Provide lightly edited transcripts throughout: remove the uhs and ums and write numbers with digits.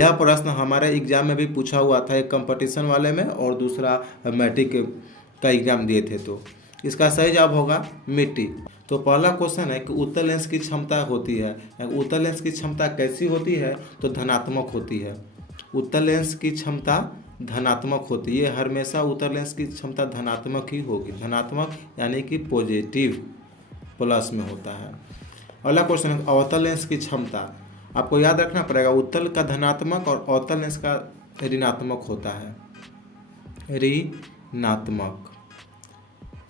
यह प्रश्न हमारे एग्जाम में भी पूछा हुआ था, एक कंपटीशन वाले में और दूसरा मैट्रिक का एग्जाम दिए थे। तो इसका सही जवाब होगा मिट्टी। तो पहला क्वेश्चन है कि उत्तल लेंस की क्षमता होती है, उत्तल लेंस की क्षमता कैसी होती है? तो धनात्मक होती है। उत्तल लेंस की क्षमता धनात्मक होती है, हमेशा उत्तल लेंस की क्षमता धनात्मक ही होगी। धनात्मक यानी कि पॉजिटिव प्लस में होता है। अगला क्वेश्चन है अवतल लेंस की क्षमता। आपको याद रखना पड़ेगा, उत्तल का धनात्मक और अवतल लेंस का ऋणात्मक होता है। ऋणात्मक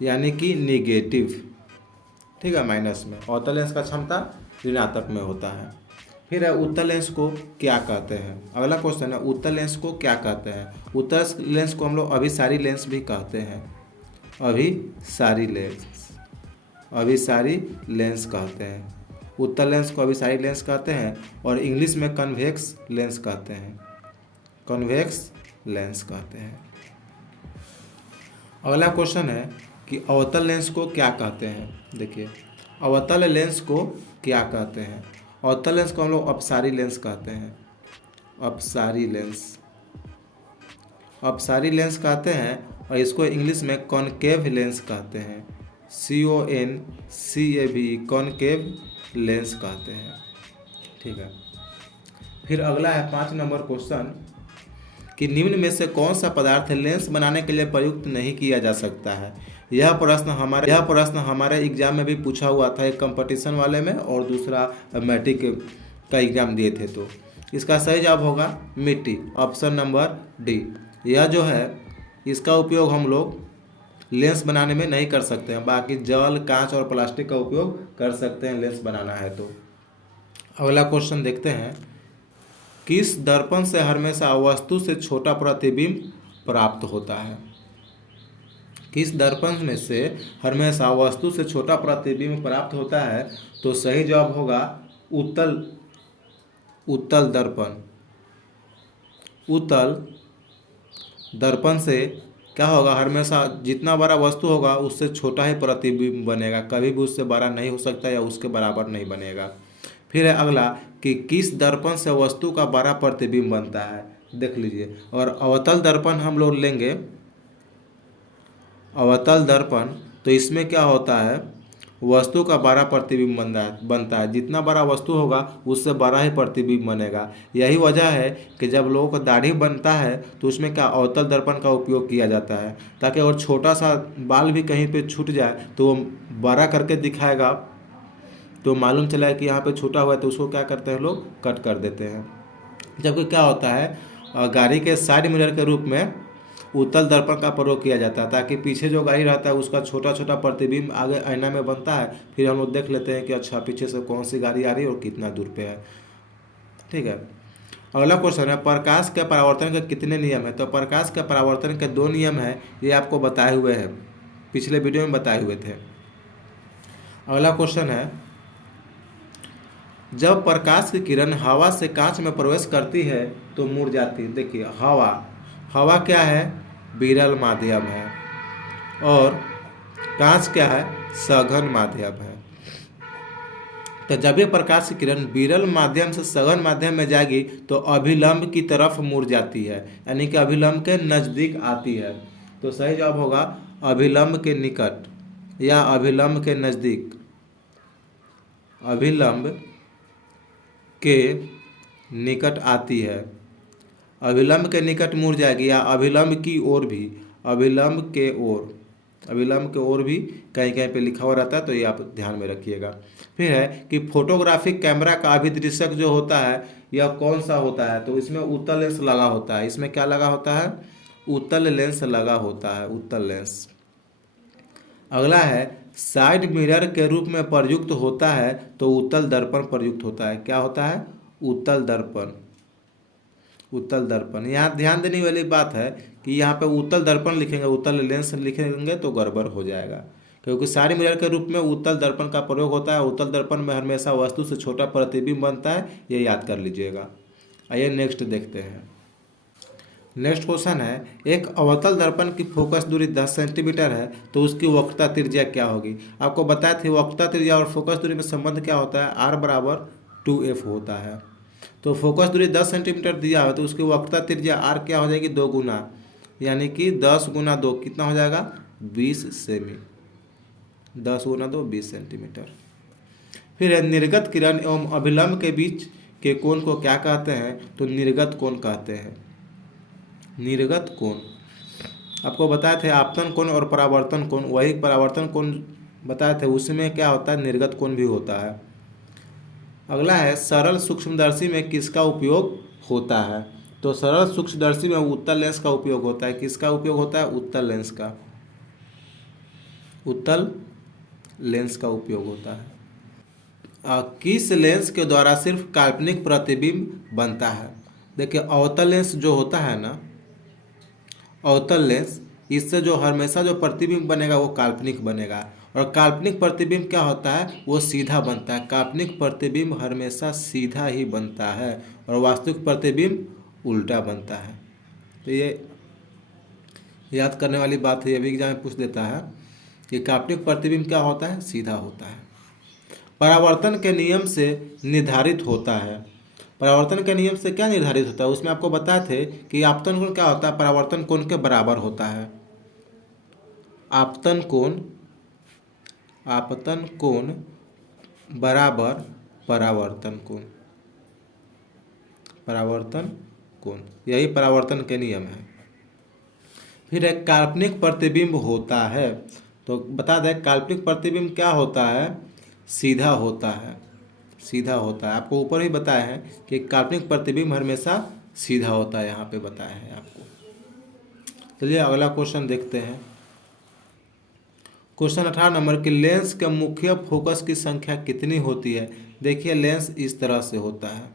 यानी कि निगेटिव, ठीक है, माइनस में। अवतल लेंस का क्षमता ऋणात्मक में होता है। फिर है उत्तल लेंस को क्या कहते हैं। अगला क्वेश्चन है उत्तल लेंस को क्या कहते हैं। उत्तल लेंस को हम लोग अभिसारी लेंस भी कहते हैं। अभिसारी लेंस कहते हैं। उत्तल लेंस को अभिसारी लेंस कहते हैं और इंग्लिश में कन्वेक्स लेंस कहते हैं। कन्वेक्स लेंस कहते हैं। अगला क्वेश्चन है कि अवतल लेंस को क्या कहते हैं। देखिए, अवतल लेंस को क्या कहते हैं। अवतल लेंस को हम लोग अपसारी लेंस कहते हैं। अपसारी लेंस कहते हैं और इसको इंग्लिश में कॉनकेव लेंस कहते हैं। CONCAV, कॉनकेव लेंस कहते हैं, ठीक है। फिर अगला है 5 नंबर क्वेश्चन कि निम्न में से कौन सा पदार्थ लेंस बनाने के लिए प्रयुक्त नहीं किया जा सकता है। यह प्रश्न हमारे एग्जाम में भी पूछा हुआ था, एक कंपटीशन वाले में और दूसरा मैट्रिक का एग्जाम दिए थे। तो इसका सही जवाब होगा मिट्टी, ऑप्शन नंबर डी। यह जो है इसका उपयोग हम लोग लेंस बनाने में नहीं कर सकते हैं, बाकी जल, कांच और प्लास्टिक का उपयोग कर सकते हैं लेंस बनाना है तो। अगला क्वेश्चन देखते हैं, किस दर्पण से हमेशा वस्तु से छोटा प्रतिबिंब प्राप्त होता है। किस दर्पण में से हमेशा वस्तु से छोटा प्रतिबिंब प्राप्त होता है। तो सही जवाब होगा उत्तल दर्पण। उत्तल दर्पण से क्या होगा, हमेशा जितना बड़ा वस्तु होगा उससे छोटा ही प्रतिबिंब बनेगा, कभी भी उससे बड़ा नहीं हो सकता या उसके बराबर नहीं बनेगा। फिर है अगला कि किस दर्पण से वस्तु का बड़ा प्रतिबिंब बनता है। देख लीजिए, और अवतल दर्पण हम लोग लेंगे, अवतल दर्पण, तो इसमें क्या होता है, वस्तु का बड़ा प्रतिबिंब बनता है। जितना बड़ा वस्तु होगा उससे बड़ा ही प्रतिबिंब बनेगा। यही वजह है कि जब लोगों का दाढ़ी बनता है तो उसमें क्या अवतल दर्पण का उपयोग किया जाता है, ताकि अगर छोटा सा बाल भी कहीं पे छूट जाए तो वो बड़ा करके दिखाएगा, तो मालूम चला कि यहाँ पे छूटा हुआ है, तो उसको क्या करते हैं लोग, कट कर देते हैं। जबकि क्या होता है, गाड़ी के साइड मिरर के रूप में उत्तल दर्पण का प्रयोग किया जाता है, ताकि पीछे जो गाड़ी रहता है उसका छोटा छोटा प्रतिबिंब आगे आईना में बनता है। फिर हम लोग देख लेते हैं कि अच्छा पीछे से कौन सी गाड़ी आ रही है और कितना दूर पे है, ठीक है। अगला क्वेश्चन है प्रकाश के परावर्तन के कितने नियम है। तो प्रकाश के परावर्तन के 2 नियम है, ये आपको बताए हुए हैं, पिछले वीडियो में बताए हुए थे। अगला क्वेश्चन है जब प्रकाश की किरण हवा से कांच में प्रवेश करती है तो मुड़ जाती है। देखिए, हवा क्या है, विरल माध्यम है, और कांच क्या है, सघन माध्यम है। तो जब ये प्रकाश की किरण विरल माध्यम से सघन माध्यम में जाएगी तो अभिलंब की तरफ मुड़ जाती है, यानी कि अभिलंब के नज़दीक आती है। तो सही जवाब होगा अभिलंब के निकट या अभिलंब के नज़दीक। अभिलंब के निकट आती है, अभिलंब के निकट मुड़ जाएगी, या अभिलंब की ओर भी, अभिलंब के ओर भी कहीं कहीं पे लिखा हुआ रहता है, तो ये आप ध्यान में रखिएगा। फिर है कि फोटोग्राफिक कैमरा का अभिदृश्यक जो होता है यह कौन सा होता है। तो इसमें उत्तल लेंस लगा होता है। इसमें क्या लगा होता है, उत्तल लेंस लगा होता है, उत्तल लेंस। अगला है साइड मिरर के रूप में प्रयुक्त होता है तो उत्तल दर्पण प्रयुक्त होता है। क्या होता है, उत्तल दर्पण। उत्तल दर्पण, यहाँ ध्यान देने वाली बात है कि यहाँ पे उत्तल दर्पण लिखेंगे, उत्तल लेंस लिखेंगे तो गड़बड़ हो जाएगा, क्योंकि साइड मिरर के रूप में उत्तल दर्पण का प्रयोग होता है। उत्तल दर्पण में हमेशा वस्तु से छोटा प्रतिबिंब बनता है, ये याद कर लीजिएगा। आइए नेक्स्ट देखते हैं। नेक्स्ट क्वेश्चन है एक अवतल दर्पण की फोकस दूरी 10 सेंटीमीटर है तो उसकी वक्रता त्रिज्या क्या होगी। आपको बताया थी वक्रता त्रिज्या और फोकस दूरी में संबंध क्या होता है, R = 2F होता है। तो फोकस दूरी 10 सेंटीमीटर दिया हो तो उसकी वक्रता त्रिज्या आर क्या हो जाएगी, 2 गुना, यानी कि 10 गुना 2 कितना हो जाएगा, 20 सेमी। 10 गुना 2 20 सेंटीमीटर। फिर है निर्गत किरण एवं अभिलंब के बीच के कोण को क्या कहते हैं, तो निर्गत कोण कहते हैं। निर्गत कोण आपको बताए थे आपतन कोण और परावर्तन कोण, वही परावर्तन कोण बताए थे, उसमें क्या होता है, निर्गत कोण भी होता है। अगला है सरल सूक्ष्मदर्शी में किसका उपयोग होता है, तो सरल सूक्ष्मदर्शी में उत्तल लेंस का उपयोग होता है। किसका उपयोग होता है, उत्तल लेंस का, उत्तल लेंस का उपयोग होता है। किस लेंस के द्वारा सिर्फ काल्पनिक प्रतिबिंब बनता है। देखिए अवतल लेंस जो होता है ना, अवतल लेंस, इससे जो हमेशा जो प्रतिबिंब बनेगा वो काल्पनिक बनेगा, और काल्पनिक प्रतिबिंब क्या होता है, वो सीधा बनता है। काल्पनिक प्रतिबिंब हमेशा सीधा ही बनता है और वास्तविक प्रतिबिंब उल्टा बनता है। तो ये याद करने वाली बात है, ये भी एग्जाम में पूछ देता है कि काल्पनिक प्रतिबिंब क्या होता है, सीधा होता है। परावर्तन के नियम से निर्धारित होता है। परावर्तन के नियम से क्या निर्धारित होता है, उसमें आपको बताए थे कि आपतन कोण क्या होता है, परावर्तन कोण के बराबर होता है। आपतन कोण, आपतन कोण बराबर परावर्तन कोण, परावर्तन कोण, यही परावर्तन के नियम है। फिर एक काल्पनिक प्रतिबिंब होता है, तो बता दें काल्पनिक प्रतिबिंब क्या होता है, सीधा होता है, सीधा होता है। आपको ऊपर ही बताया है कि काल्पनिक प्रतिबिंब हमेशा सीधा होता है, यहाँ पे बताया है आपको। चलिए अगला क्वेश्चन देखते हैं। क्वेश्चन 18 नंबर की लेंस के मुख्य फोकस की संख्या कितनी होती है। देखिए लेंस इस तरह से होता है,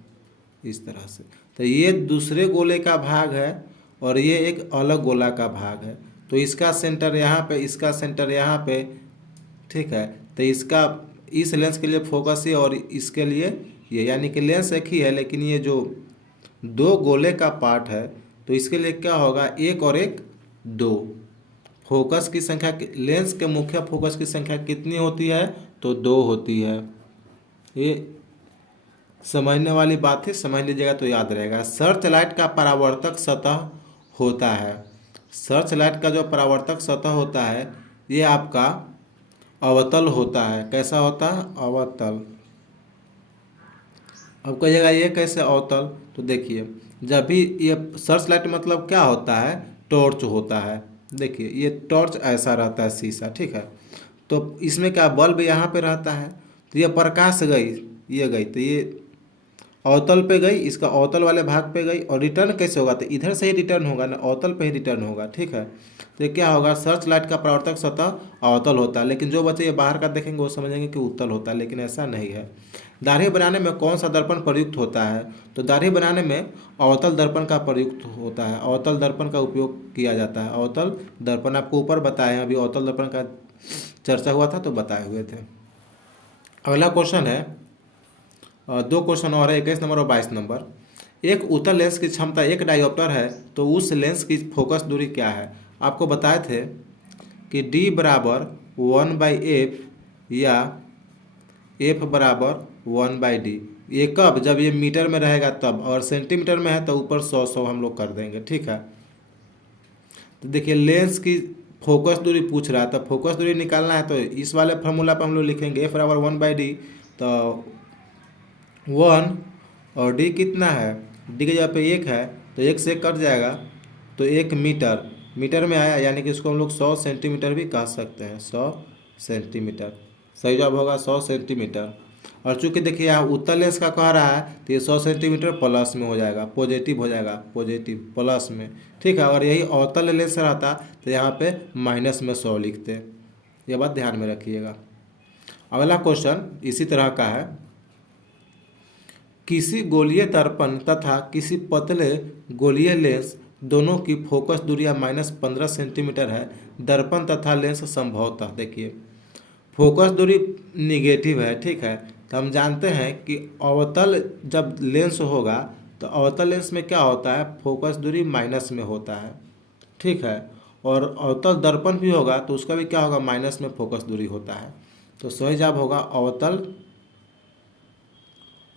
इस तरह से, तो ये दूसरे गोले का भाग है और ये एक अलग गोला का भाग है। तो इसका सेंटर यहाँ पे, इसका सेंटर यहाँ पे, ठीक है। तो इसका, इस लेंस के लिए फोकस है और इसके लिए ये, यानी कि लेंस एक ही है लेकिन ये जो दो गोले का पार्ट है, तो इसके लिए क्या होगा, एक और एक, दो। फोकस की संख्या, लेंस के मुख्य फोकस की संख्या कितनी होती है, तो 2 होती है। ये समझने वाली बात है, समझ लीजिएगा तो याद रहेगा। सर्च लाइट का परावर्तक सतह होता है। सर्च लाइट का जो परावर्तक सतह होता है ये आपका अवतल होता है। कैसा होता है, अवतल। अब कहिएगा ये कैसे अवतल, तो देखिए जब भी ये सर्च लाइट मतलब क्या होता है, टॉर्च होता है। देखिए ये टॉर्च ऐसा रहता है शीशा, ठीक है। तो इसमें क्या बल्ब यहाँ पे रहता है, तो ये प्रकाश गई, ये गई, तो ये अवतल पे गई, इसका अवतल वाले भाग पे गई, और रिटर्न कैसे होगा, तो इधर से ही रिटर्न होगा ना, अवतल पे ही रिटर्न होगा, ठीक है। तो ये क्या होगा, सर्च लाइट का परावर्तक सतह अवतल होता है। लेकिन जो बच्चे ये बाहर का देखेंगे वो समझेंगे कि उत्तल होता है, लेकिन ऐसा नहीं है। दाढ़ी बनाने में कौन सा दर्पण प्रयुक्त होता है, तो दाढ़ी बनाने में अवतल दर्पण का प्रयुक्त होता है। अवतल दर्पण का उपयोग किया जाता है। अवतल दर्पण आपको ऊपर बताए हैं, अभी अवतल दर्पण का चर्चा हुआ था तो बताए हुए थे। अगला क्वेश्चन है, 2 क्वेश्चन और है, 21 नंबर और 22 नंबर। एक उत्तल लेंस की क्षमता 1 डायोप्टर है तो उस लेंस की फोकस दूरी क्या है। आपको बताए थे कि d बराबर 1/f या f बराबर 1/d। ये कब, जब ये मीटर में रहेगा तब, और सेंटीमीटर में है तो ऊपर 100 हम लोग कर देंगे, ठीक है। तो देखिए लेंस की फोकस दूरी पूछ रहा है, तो फोकस दूरी निकालना है तो इस वाले फार्मूला पर हम लोग लिखेंगे f बराबर 1/d। तो 1 और d कितना है, d की जगह पे 1 है तो 1 से कट जाएगा, तो 1 मीटर, मीटर में आया, यानी कि इसको हम लोग 100 सेंटीमीटर भी कह सकते हैं। 100 सेंटीमीटर सही जवाब होगा, 100 सेंटीमीटर। और चूंकि देखिए यहाँ उत्तल लेंस का कह रहा है तो ये 100 सेंटीमीटर प्लस में हो जाएगा, पॉजिटिव हो जाएगा, पॉजिटिव प्लस में, ठीक है। अगर यही अवतल लेंस रहता तो यहाँ पे माइनस में 100 लिखते, ये बात ध्यान में रखिएगा। अगला क्वेश्चन इसी तरह का है। किसी गोलीय दर्पण तथा किसी पतले गोलीय लेंस दोनों की फोकस दूरियां -15 सेंटीमीटर है। दर्पण तथा लेंस संभवतः, देखिए फोकस दूरी निगेटिव है, ठीक है। तो हम जानते हैं कि अवतल जब लेंस होगा तो अवतल लेंस में क्या होता है, फोकस दूरी माइनस में होता है, ठीक है। और अवतल दर्पण भी होगा तो उसका भी क्या होगा, माइनस में फोकस दूरी होता है। तो सही जवाब होगा अवतल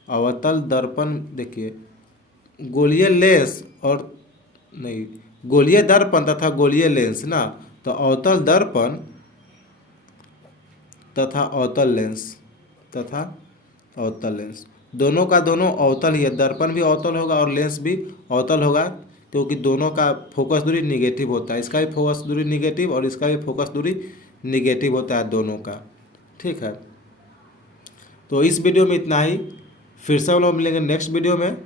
अवतल दर्पण देखिए गोलीय लेंस और नहीं, गोलीय दर्पण तथा गोलीय लेंस ना, तो अवतल दर्पण तथा अवतल लेंस तथा अवतल लेंस दोनों का दोनों अवतल ही है। दर्पण भी अवतल होगा और लेंस भी अवतल होगा, क्योंकि दोनों का फोकस दूरी निगेटिव होता है। इसका भी फोकस दूरी निगेटिव और इसका भी फोकस दूरी निगेटिव होता है दोनों का। ठीक है, तो इस वीडियो में इतना ही। फिर से हम लोग मिलेंगे नेक्स्ट वीडियो में।